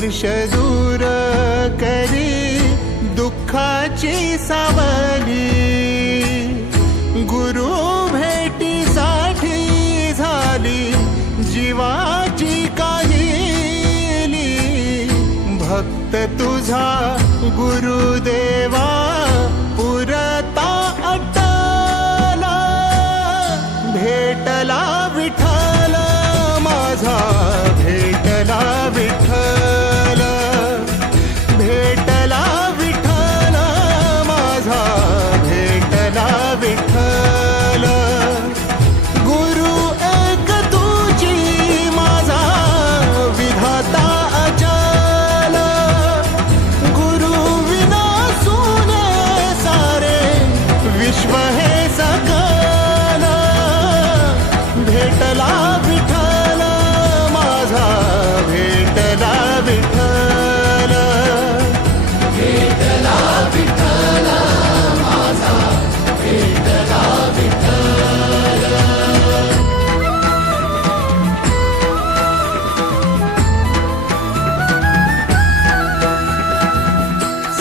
वर्ष दूर करी दुःखाची सावली, गुरु भेटीसाठी झाली जीवाची काहिली। भक्त तुझा गुरुदेवा पुरता अटला, भेटला विठ्ठल माझा, भेटला विठ्ठल, भेटला विठ्ठल माझा, भेटला विठ्ठल। गुरु एक तुझी माझा विधाता अचल, गुरु विना सुने सारे विश्व हे सकल। भेटला विठ्ठल माझा, भेटला विठ्ठल, भेटला विठ्ठल माझा, भेटला विठ्ठल।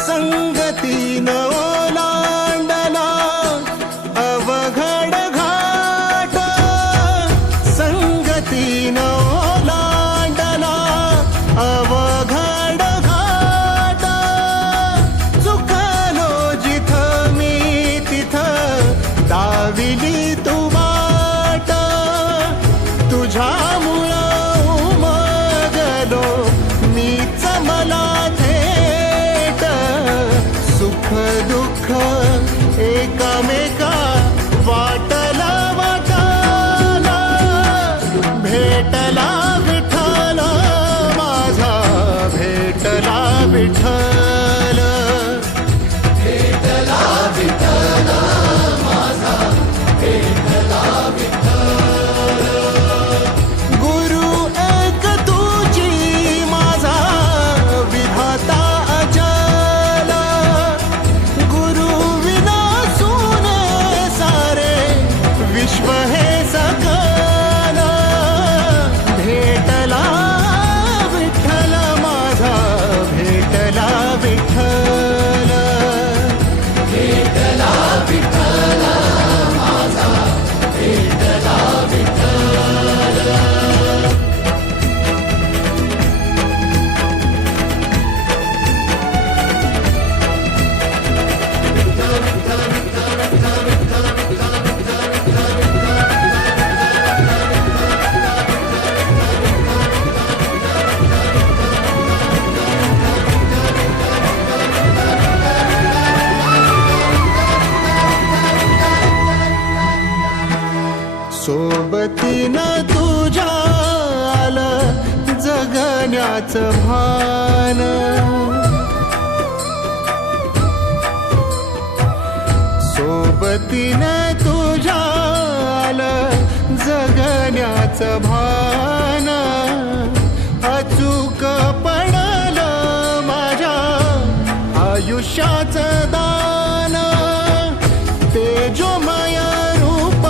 संगतीन ओलांडला अवघड घाट, संगतीन ओलांडला अवघड घाट। चुकलो जिथं मी तिथं दाविली तू वाट, तुझ्यामुळं उमगलो मीच मला थेट। सुख दुःख एकामेका वाटला वाटाला, भेटला विठ्ठल माझा, भेटला विठ्ठल, भेटला विठ्ठल माझा, भेटला विठ्ठल। गुरु एक तुझी माझा विधाता अचल, गुरु विना सुने सारे विश्व हे सकल। भेटला विठ्ठल माझा, भेटला विठ्ठल, भेटला विठ्ठल माझा, भेटला विठ्ठल। सोबतीनं तुझ्या आलं जगण्याचं भान, सोबतीनं तुझ्या आलं जगण्याचं भान। अचूक पडलं माझ्या आयुष्याचं दान, तेजोमय रूप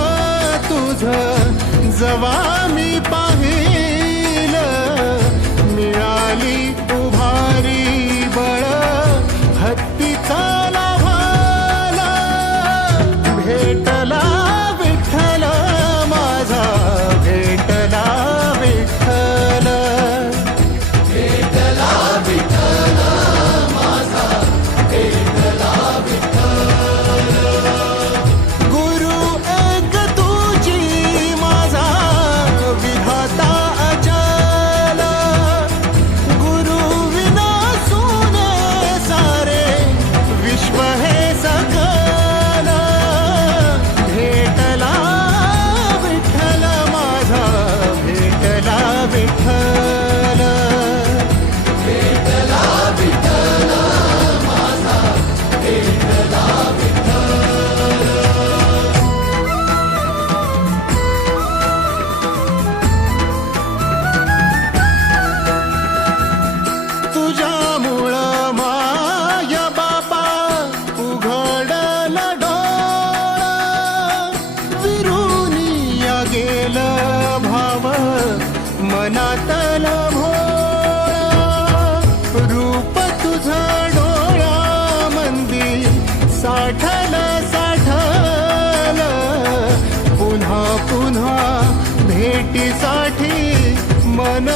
तुझं जवा मी पाहिलं, मिळाली उभारी बळ हत्तीचा लाभाला। भेटला विठ्ठल माझा, भेटला विठ्ठल, भेटला विठ्ठल माझा, भेटला विठ्ठल। गुरु एक तुझी माझा विधाता अचल, गुरु विना सुने सारे विश्व हे सकल। भेटला विठ्ठल माझा, भेटला विठ्ठल, भेटला विठ्ठल माझा, भेटला विठ्ठल। तुझ्यामुळं माय बापा उघडलं डोळं, विरुनिया गेलं भाव मनातलं भोळं। भेटीसाठी मन